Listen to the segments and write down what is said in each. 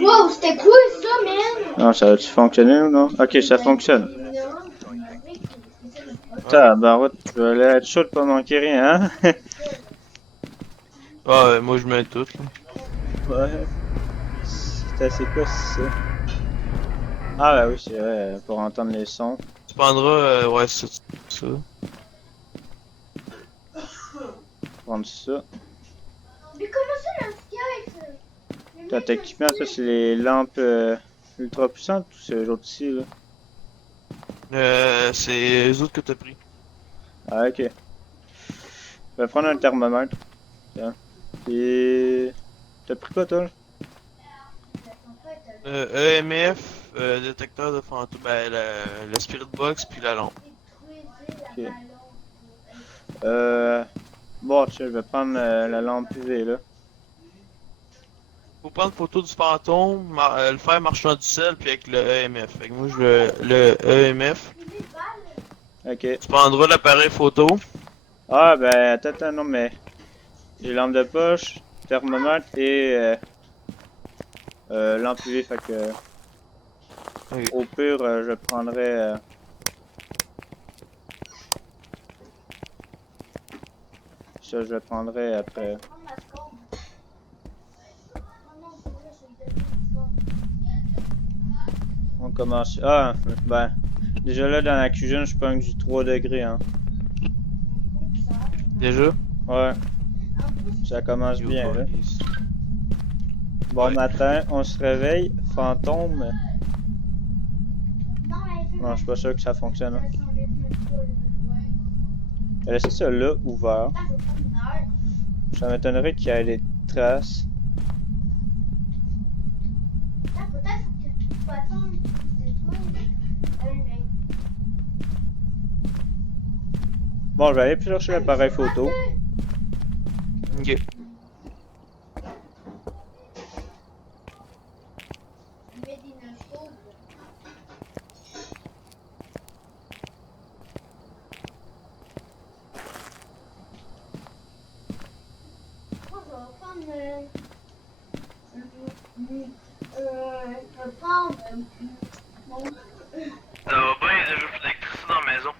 Wow, c'était cool ça, man! Non, ça a-tu fonctionné ou non? Ok, ça fonctionne. Tabarouette, je vais aller être chaud de pas manquer rien, hein? Ah, moi je mets tout, là. Ouais. C'est assez quoi ça? Ah bah oui, c'est vrai, pour entendre les sons. Tu prendras, ouais, c'est ça. Prendre ça. Mais comment ça, l'anti-gaz? Ton équipement, ça c'est les lampes ultra puissantes ou c'est les autres ici, là? C'est les autres que t'as pris. Ah ok. Je vais prendre un thermomètre. Tiens. Et... T'as pris quoi toi? Là? EMF, détecteur de fantômes, ben, le spirit box, puis la lampe. Ok. Bon, tiens, je vais prendre la lampe UV là. Faut prendre photo du fantôme, le faire marchand du sel, puis avec le EMF. Fait que moi je veux le EMF. Ok. Tu prendras l'appareil photo. Ah ben, attends, non mais... J'ai lampe de poche, thermomètre et lampe UV, fait que... Ok. Au pire, je prendrai... ça, je le prendrai après. On commence. Ah, ben. Déjà là, dans la cuisine, je prends du 3 degrés, hein. Déjà? Ouais, ça commence Yo, bien, là. police. Bon Ouais. matin, on se réveille. Fantôme. Non, je suis pas sûr que ça fonctionne. Hein. Je vais laisser ça là, ouvert. Ça m'étonnerait qu'il y ait des traces. Bon, je vais aller chercher l'appareil photo. Ok. Ça va bien, il y a déjà plus d'électricité dans la maison.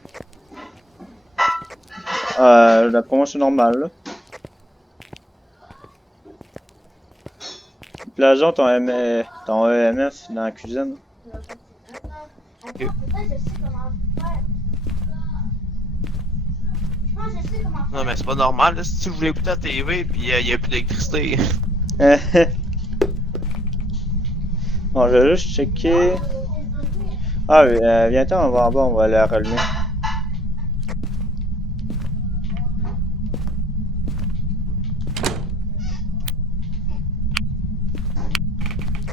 D'après moi, c'est normal, là. Plaçons ton EMF dans la cuisine. Ok. Non, mais c'est pas normal, là. Si tu voulais écouter la TV, puis il y a plus d'électricité. Bon, je vais juste checker. Ah oui, viens-t'en, on va en bas, on va la rallumer.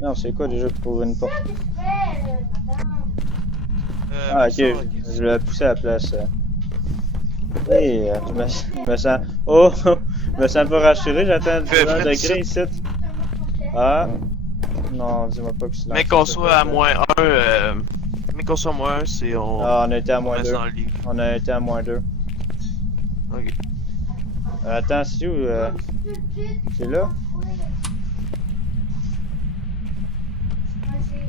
Non, c'est quoi déjà pour une porte? Ah, ok, je l'ai poussé à la place. Oui, je me sens. Oh, je me sens un peu rassuré, j'attends 19 degrés ici. Ah, non, dis-moi pas que c'est Mais qu'on soit à moins 1, mais qu'on soit à moins 1, c'est Ah, on a été à on moins reste 2. dans le lit. On a été à moins 2. Ok. Attends, c'est où? C'est là?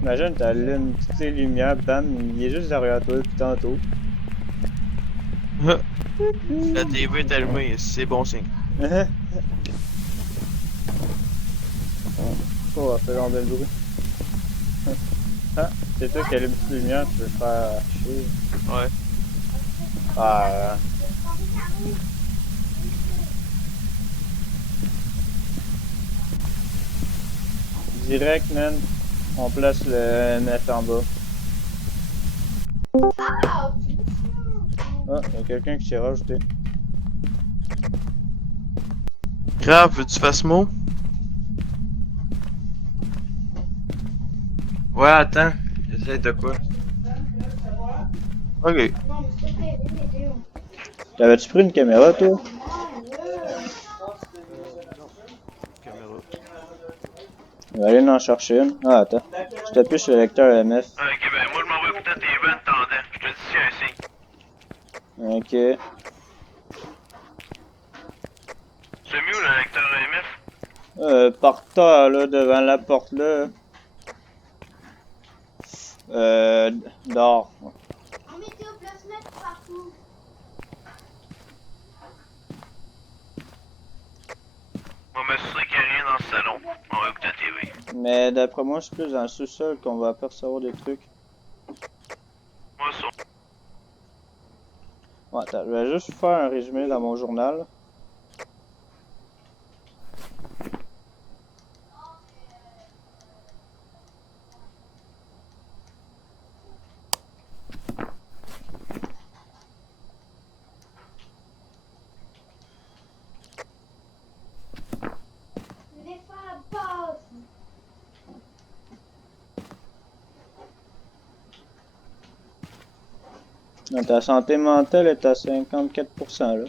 Imagine, t'allumes toutes les lumières, bam, il est juste derrière toi depuis tantôt. La TV est allumée, c'est bon signe. Oh, elle fait genre de bruit. Ah, c'est toi qui allume toutes les lumières, tu veux faire chier. Ouais. Ah, direct, man, on place le MF en bas. Ah, il y a quelqu'un qui s'est rajouté. Grave, veux-tu que tu fasses mot? Ouais, attends. J'essaie de quoi? Ok. T'avais-tu pris une caméra, toi? Non. Caméra. On va aller en chercher une. Ah, attends. Je t'appuie sur le lecteur MF. Ok, ben moi je m'en vais écouter la TV en attendant. Je te dis s'il y a un signe. Ok. C'est mieux le lecteur EMF? Par terre, là, devant la porte, là. Dehors. On mettait au plasmètre partout. On va m'assurer qu'il n'y a rien dans le salon. On va écouter la TV. Mais d'après moi, c'est plus dans le sous-sol qu'on va apercevoir des trucs. Moi, ça. Ouais, attends, je vais juste faire un résumé dans mon journal. Je vais faire la pause. Ta santé mentale est à 54%, là.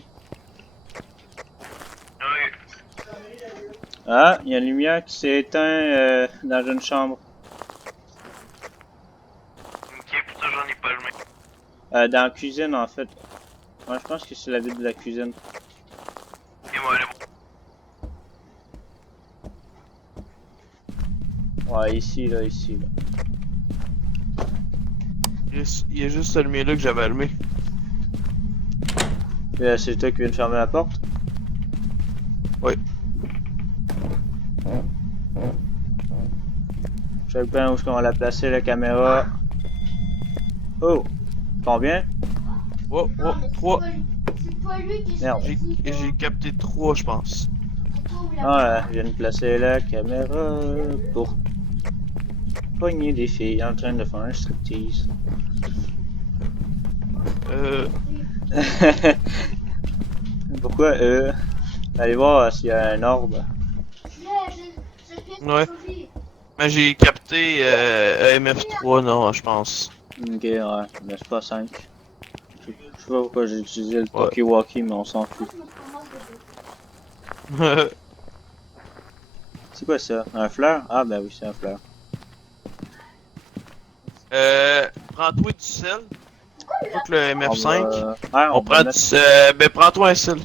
Oui. Ah, il y a une lumière qui s'est éteinte dans une chambre. Ok, pour ça, j'en ai pas allumé. Dans la cuisine, en fait. Moi, je pense que c'est la vide de la cuisine. Ok, moi, allez, Ouais, ici, là, ici, là. Il y a juste ce lumière là que j'avais allumé. C'est toi qui viens de fermer la porte? Oui. Je sais pas où est-ce qu'on va la placer, la caméra. Oh! Combien? Oh, oh, Mais 3. c'est pas lui qui Merde. J'ai capté 3, je pense. Ah, je viens de placer la caméra pour pogner des filles en train de faire un striptease. Pourquoi allez voir s'il y a un orbe. Ouais. Mais j'ai capté EMF3, non, je pense. Ok, ouais, mais c'est pas 5. Je sais pas pourquoi j'ai utilisé le talkie-walkie, mais on s'en fout. C'est quoi ça? Un fleur? Ah, ben oui, c'est un fleur. Prends-toi du sel. Pas que le MF5. Ouais, On prend va du ben prends-toi un sel.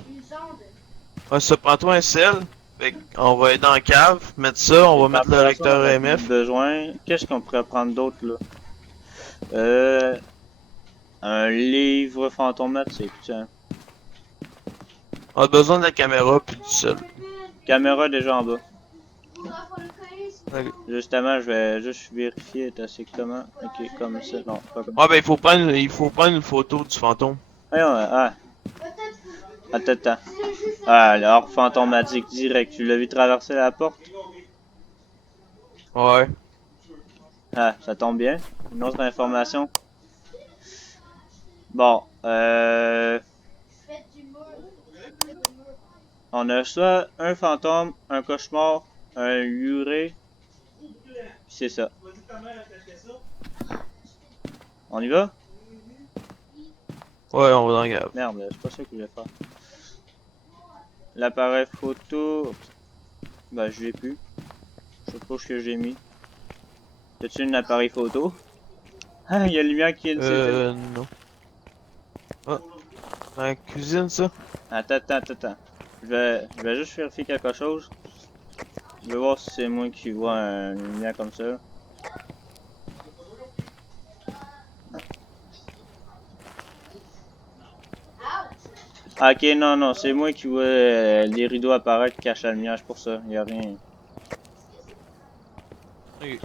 Ouais, ça, prends-toi un sel. Fait qu'on va être dans la cave, mettre ça, on va mettre le lecteur EMF. Besoin. Qu'est-ce qu'on pourrait prendre d'autre là? Un livre fantomètre, c'est putain. On a besoin de la caméra puis du sel. Caméra déjà en bas. Ok. Justement, je vais juste vérifier, t'as c'est comment? Ok, comme ça, non, pas comme ça. Ah ben il faut prendre une photo du fantôme. Attends. Ah, l'orbe fantomatique direct. Tu l'as vu traverser la porte? Ouais. Ah, ça tombe bien. Une autre information. Bon, on a soit un fantôme, un cauchemar, un yuré. C'est ça. On y va? Ouais, on va dans la cave. Merde, c'est pas ça que je voulais faire. L'appareil photo. Ben, je l'ai plus. Je sais pas ce que j'ai mis. T'as-tu un appareil photo? Ah, il y a la lumière qui est Non. Ah. Dans la cuisine, ça? Attends. Je vais juste vérifier quelque chose. Je vais voir si c'est moi qui vois une lumière comme ça. Ah, ok, non, c'est moi qui vois les rideaux apparaître qui cachent la lumière, c'est pour ça, y a rien. Ok.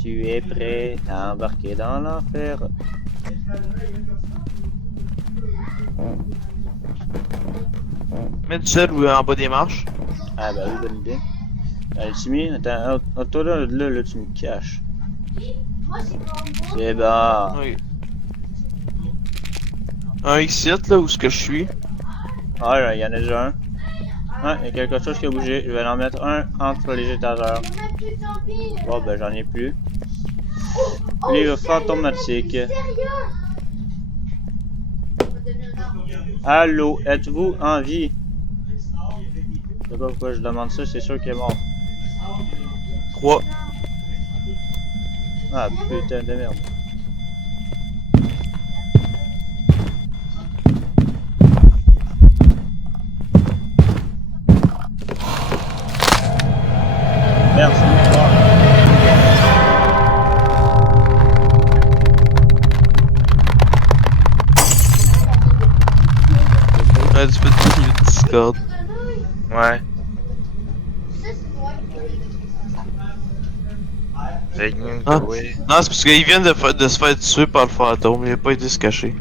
Tu es prêt à embarquer dans l'enfer? Mets du sel ou en bas des marches. Ah bah oui, bonne idée. Tu mis? Attends, toi là, tu me caches. C'est bon. Ok. Un X7 là où ce que je suis. Ah, là, il y en a déjà un. Ah, il y a quelque chose qui a bougé. Je vais en mettre un entre les étagères. Bon, ben j'en ai plus. Livre fantomatique. Allô, êtes-vous en vie? Je sais pas pourquoi je demande ça, c'est sûr qu'il est mort. 3. Ah, putain de merde. Ouais, tu peux te le Discord. Ouais. Ça, c'est moi. Taking Ah. away. Non, c'est parce qu'il vient de se faire tuer par le fantôme, il a pas été se cacher.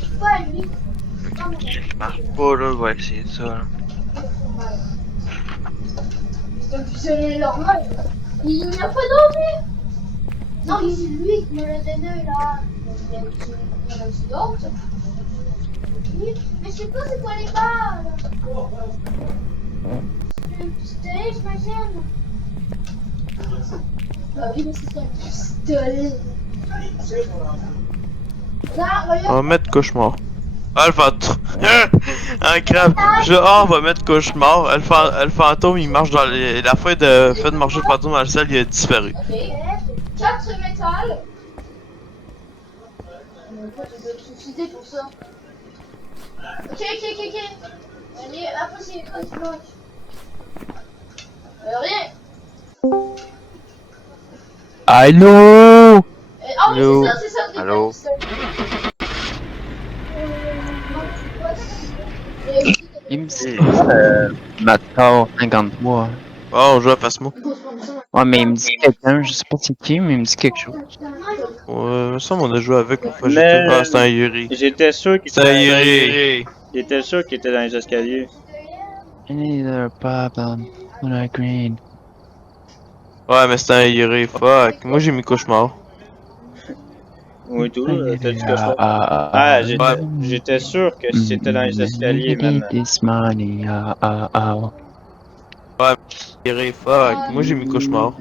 C'est pas lui. Il marche pas là, on va essayer de ça. Là. C'est normal. Il n'y a pas d'envie. Non, mais c'est lui qui me l'a donné là. Il y en a aussi d'autres. Oui, mais je sais pas c'est quoi les balles. Le pistolet, j'imagine. Bah oui, mais c'est un pistolet. Là, On regarde. va mettre cauchemar. Ah, le fantôme. Un crabe. On va mettre cauchemar. Le fantôme, il marche dans les... La fin de marcher le fantôme dans le ciel, il a disparu. Ok. 4 métal. Pourquoi tu dois te susciter pour ça? Ok. Allez, après c'est quoi tu bloques? Rien. Allô? Ah oui, Allô? c'est ça, Allô? Il me dit quoi, Matar 53? Oh, on joue à Phasmo. Ouais, mais il me dit quelqu'un, je sais pas c'est qui, mais il me dit quelque chose. Ouais, ça, on a joué avec une fois. Mais- Ah, c'était un Yuri. J'étais sûr qu'il C'était un était... Yuri. J'étais sûr qu'il était dans les escaliers. Neither problem when I green. Ouais, mais c'était un Yuri. Fuck. Moi, j'ai mis cauchemar. Oui, tout, t'as dit que je Ah, Ouais. j'étais sûr que c'était dans les escaliers, même. This money, Yuri, fuck. Moi, j'ai mis cauchemar.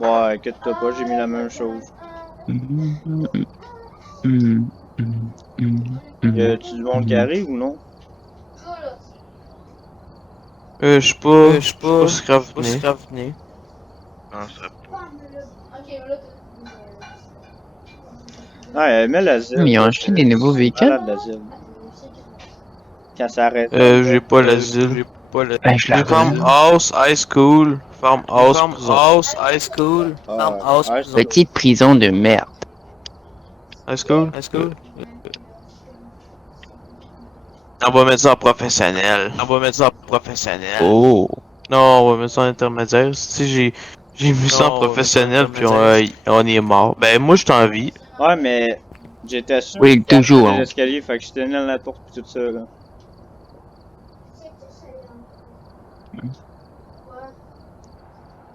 Bon, inquiète-toi pas, j'ai mis la même chose. Y a-tu du monde qui arrive ou non? Je suis pas scravené. Non, ça serait pas. Ah, elle met l'asile. Mais ils ont acheté des nouveaux véhicules? Malade l'asile. Quand ça arrête. J'ai pas l'asile. Ben, je la J'ai veux. Farmhouse, High School, Farmhouse, prison. High School, Farmhouse, Ah, prison. Petite prison de merde. High School? School. On va mettre ça en professionnel. Oh. Non, on va mettre ça en intermédiaire. Si j'ai mis ça en professionnel, puis on y est mort. Ben, moi, je t'en vie. Ouais, mais j'étais sûr Oui, qu'il y toujours, avait hein. des escaliers, fait que je tenais dans la porte pis tout ça, là.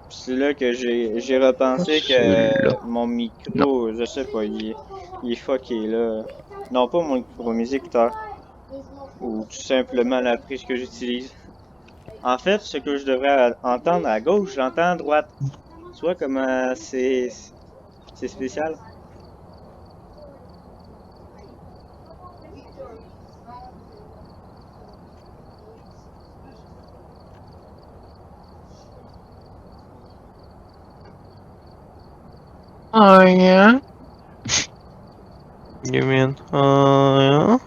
Pis c'est là que j'ai repensé que Celui-là. mon micro, je sais pas, il est fucké, là. Non, pas mon micro, mes écouteurs. Ou tout simplement la prise que j'utilise. En fait, ce que je devrais entendre à gauche, j'entends à droite. Tu vois comment c'est spécial? Oh, yeah. You mean? Yeah?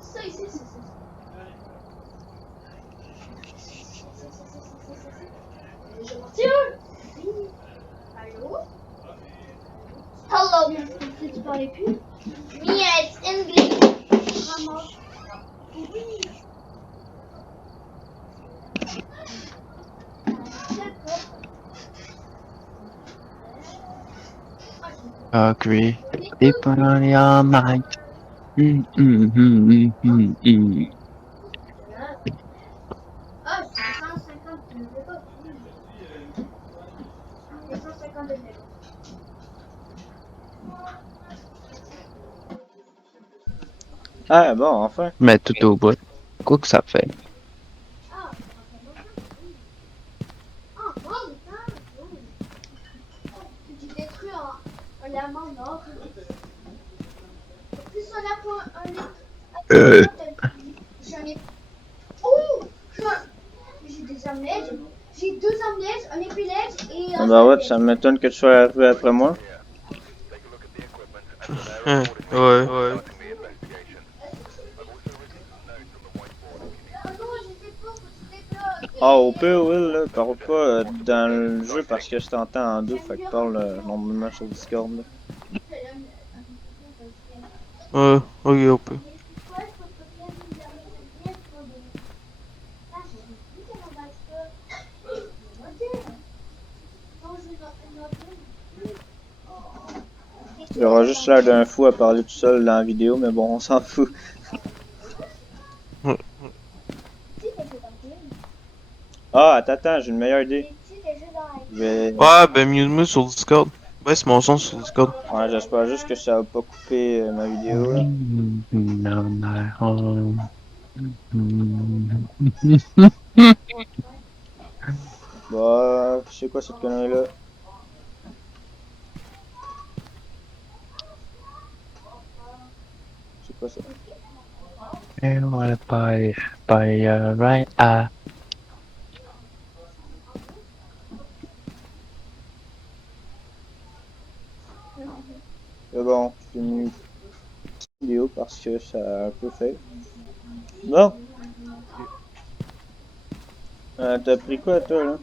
Ça ici, c'est. Je partir. Allô? Hello, tu parlais plus? Yes, English. Vraiment. Oui. Agree. Deep on your mind. Ah, c'est 150, je ne veux pas. 150 de mélo. Ah bon, enfin. Mais tout au bout. Quoi que ça fait? Ah, bon, j'ai détruit un diamant nord. Plus on a pour un j'en ai. Oh! J'ai des armlèges. J'ai 2 armlèges, un épilège et Ah un. bah ouais, ça m'étonne que tu sois arrivé après moi. Ouais. Ah non, je sais pas que tu débloques. Ah, au pire, Will, là, parle pas dans le jeu parce que je t'entends en deux, fait que parle normalement sur Discord. Là. Ok, on peut. J'aurai juste l'air d'un fou à parler tout seul dans la vidéo, mais bon, on s'en fout. Ouais. Ah, attends, j'ai une meilleure idée. Je vais... Ouais, ben mute-moi sur Discord. Ouais, c'est mon son sur Discord. Ouais, j'espère juste que ça va pas couper ma vidéo, là. Bah, c'est quoi cette connerie-là? C'est quoi ça? Right, Mais bon, j'ai mis une vidéo parce que ça a un peu fait. Bon! T'as pris quoi, toi, là?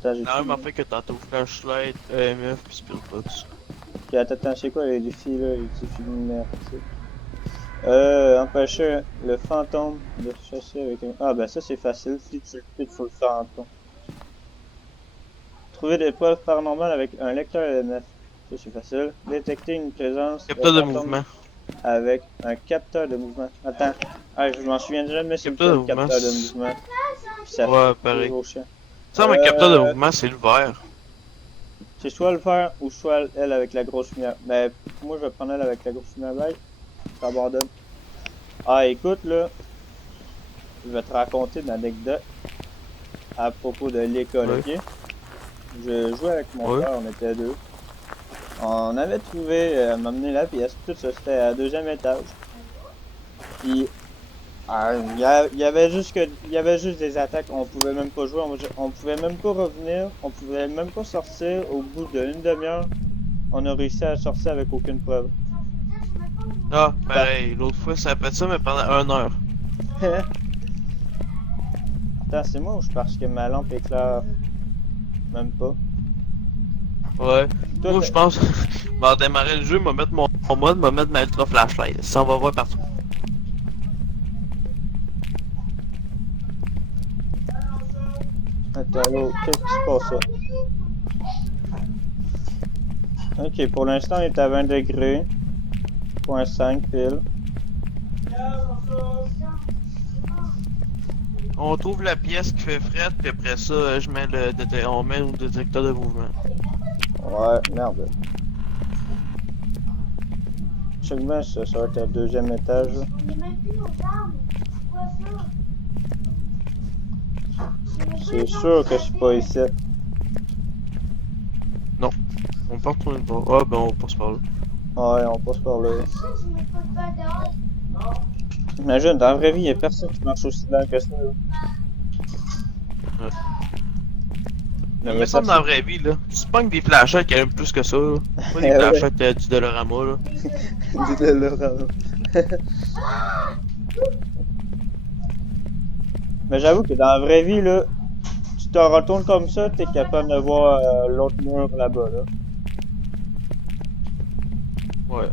Attends, j'ai La même affaire que tantôt, flashlight, EMF pis Spirit Box. Ok, attends, c'est quoi les défis, là? Les défis lunaires, empêcher le fantôme de chasser avec un... Ah, ben ça, c'est facile. Si tu le fais, faut le fantôme. Trouver des preuves paranormales avec un lecteur EMF. Ça, c'est facile. Détecter une présence Capteur de fantôme mouvement. avec un capteur de mouvement. Attends. Ah, je m'en souviens jamais c'est Capteur de lequel mouvement. capteur de mouvement. Puis ça Ouais, fait pareil. toujours chiant. Ça, mon capteur de mouvement, c'est le vert. C'est soit le vert ou soit elle avec la grosse lumière. Mais moi, je vais prendre elle avec la grosse lumière. Bye. T'abandonnes. Ah, écoute, là. Je vais te raconter une anecdote à propos de l'école, Ouais. ok? Je jouais avec mon Ouais. frère, on était deux. On avait trouvé, m'amener la pièce, tout ça, c'était à 2e étage. Puis, il y avait juste des attaques, on pouvait même pas jouer, on pouvait même pas revenir, on pouvait même pas sortir. Au bout d'une demi-heure, on a réussi à sortir avec aucune preuve. Ah, pareil. L'autre fois, ça a fait ça, mais pendant 1 heure. Attends, c'est moi ou je parce que ma lampe éclaire? Même pas. Ouais. Toi, Moi, je pense, je vais démarrer le jeu, je vais mettre mon mode, je vais mettre ma ultra flashlight. Ça, on va voir partout. Attends, là, qu'est-ce qui se passe là? Ok, pour l'instant, on est à 20 degrés. 0.5 pile. On trouve la pièce qui fait fret, puis après ça, je mets on met le détecteur de mouvement. Ouais, merde. Check bien, ça va être à 2e étage. Là. C'est sûr que je suis pas ici. On peut retourner le bord. Ah, ben on passe par là. Ouais, on passe par là. Imagine, dans la vraie vie, il y a personne qui marche aussi lent que ça. Là. Ouais. Mais Mais ça, dans la vraie vie, là, tu pognes des flashlights qui aiment plus que ça, là. Pas des Ouais. flashlights du Dolorama, là. Dis-le là, Mais j'avoue que dans la vraie vie, là, tu te retournes comme ça, t'es capable de voir l'autre mur là-bas, là. Ouais.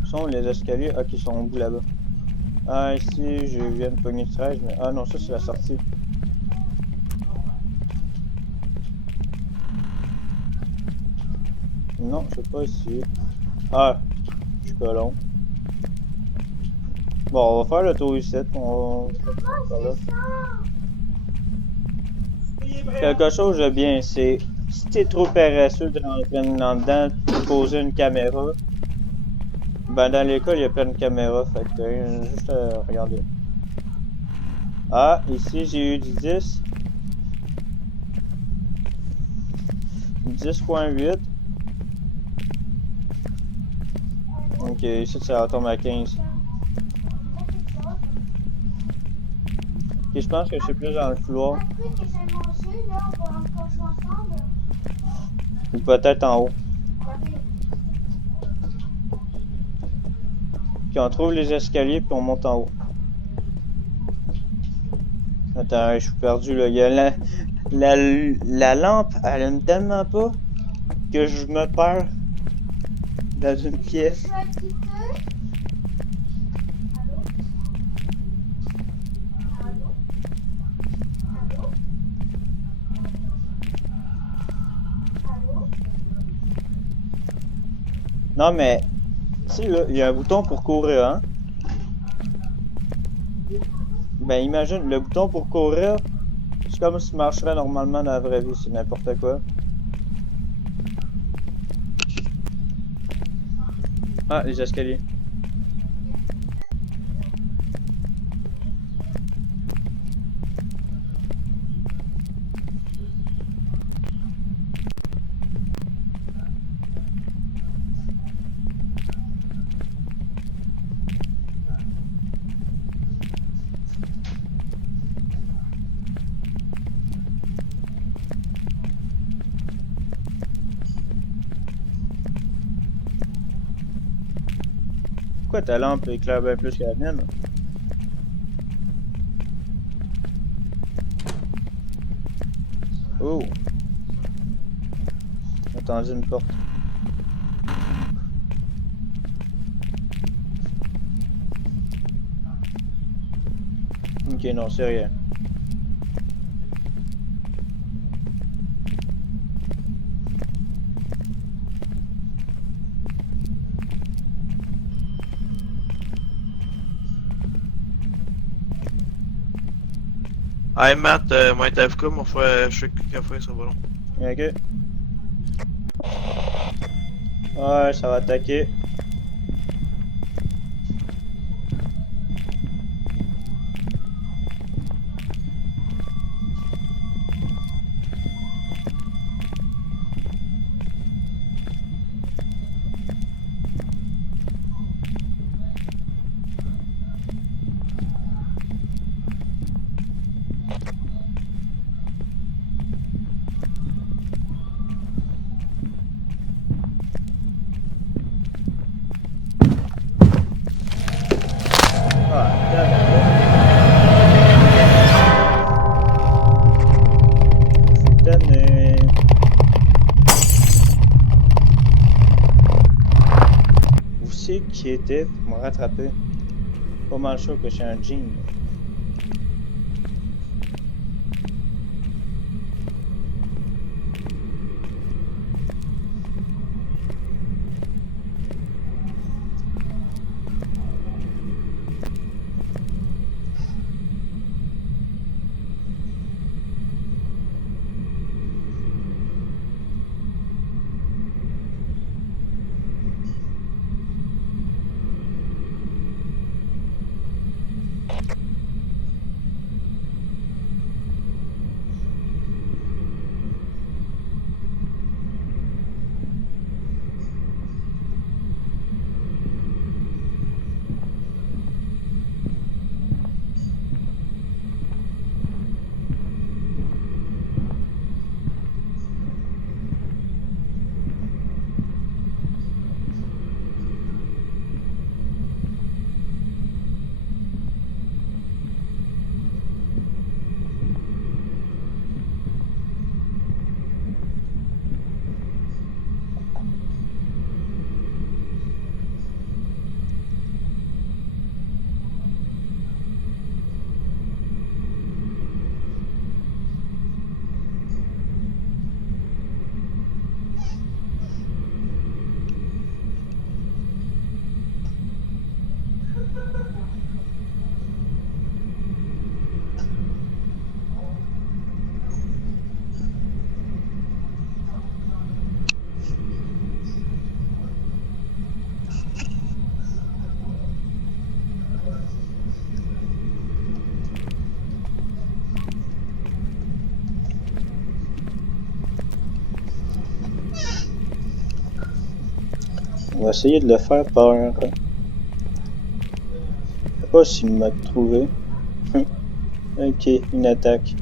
Où sont les escaliers? Ah, qui sont au bout là-bas. Ah, ici, je viens de pogner 13, mais... Ah non, ça, c'est la sortie. Non, c'est pas ici. Ah, je suis colon. Bon, on va faire le tour ici, on va là. Quelque chose de bien, c'est... Si t'es trop paresseux de rentrer en dedans, de poser une caméra, ben dans l'école, il y a plein de caméras, fait que t'as juste à regarder. Ah, ici, j'ai eu du 10. 10.8. Ok, ici, ça retombe à 15. Ok, je pense que je suis plus dans le couloir. Ou peut-être en haut. Puis on trouve les escaliers, puis on monte en haut. Attends, je suis perdu là. Il y a la lampe allume tellement pas que je me perds dans une pièce. Tu as un petit peu? Allô? Allô? Allô? Allô? Non, mais, tu sais, là, il y a un bouton pour courir, hein? Ben, imagine, le bouton pour courir, c'est comme si marcherait normalement dans la vraie vie, c'est n'importe quoi. Ah, les escaliers. Pourquoi ta lampe éclaire bien plus que la mienne? Oh! Attendez une porte. Ok, non, c'est rien. Hey Matt, moi et TFK, mon frère, je sais que café, ça va long. Ok. Ouais, ça va attaquer. Ah, tanné. Où c'est qui était pour me rattraper? Pas mal chaud que j'ai un jean. On va essayer de le faire peur. Je sais pas s'il m'a trouvé. Ok, une attaque.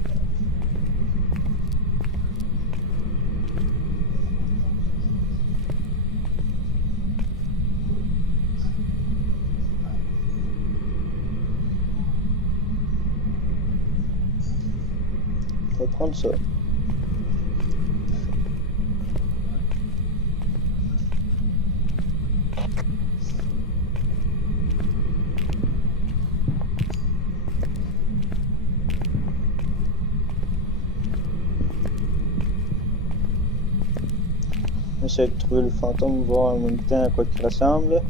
On va prendre ça. On essaie de trouver le fantôme, voir en même temps à quoi il ressemble.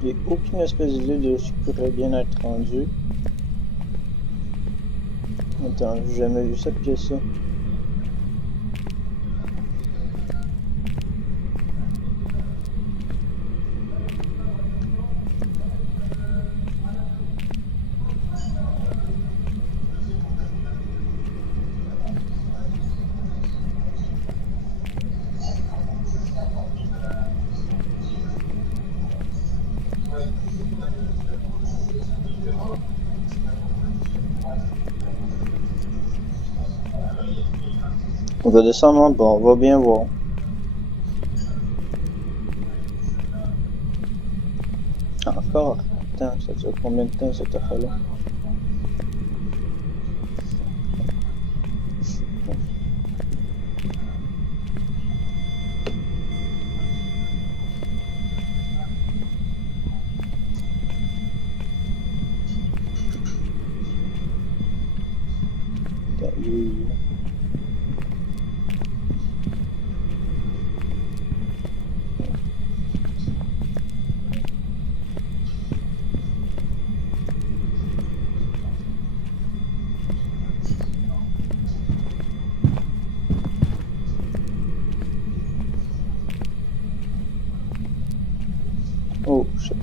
J'ai aucune espèce d'idée de ce qui pourrait bien être rendu. Attends, j'ai jamais vu cette pièce-là. On va descendre en bas, on va bien voir. Encore? Attends, ça dure combien de temps cette affaire-là? Attends, oh, j'ai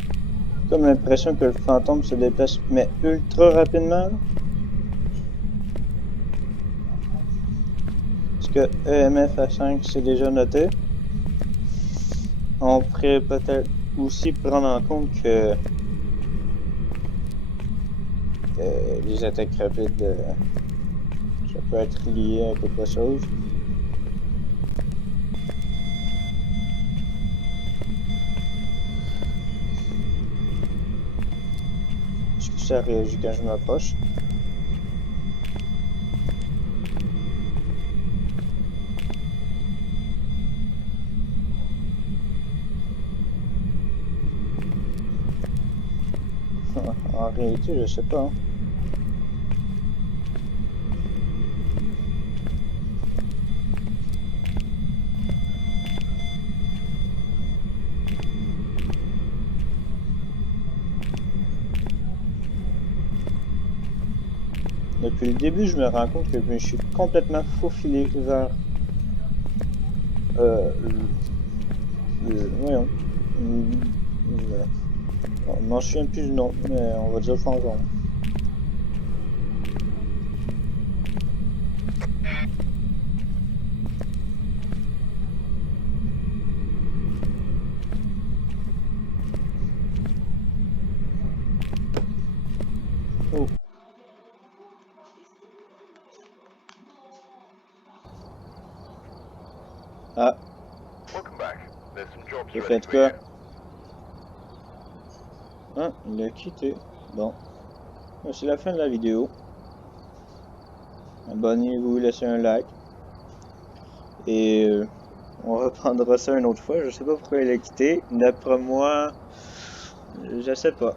comme l'impression que le fantôme se déplace, mais ultra rapidement. Est-ce que EMF à 5 c'est déjà noté? On pourrait peut-être aussi prendre en compte que les attaques rapides, ça peut être lié à quelque chose. Est-ce que ça réagit quand je m'approche? En réalité, je sais pas. Hein. Depuis le début, je me rends compte que je suis complètement faufilé vers voyons. On m'en souvient plus du nom, mais on va dire fantôme. Oh. Ah, j'ai fait quoi? Ah, il a quitté. Bon. C'est la fin de la vidéo. Abonnez-vous, laissez un like. Et on reprendra ça une autre fois. Je sais pas pourquoi il a quitté. D'après moi, je sais pas.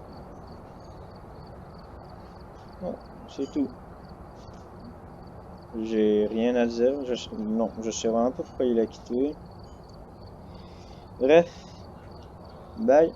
Bon, c'est tout. J'ai rien à dire. Non, je sais vraiment pas pourquoi il a quitté. Bref. Bye.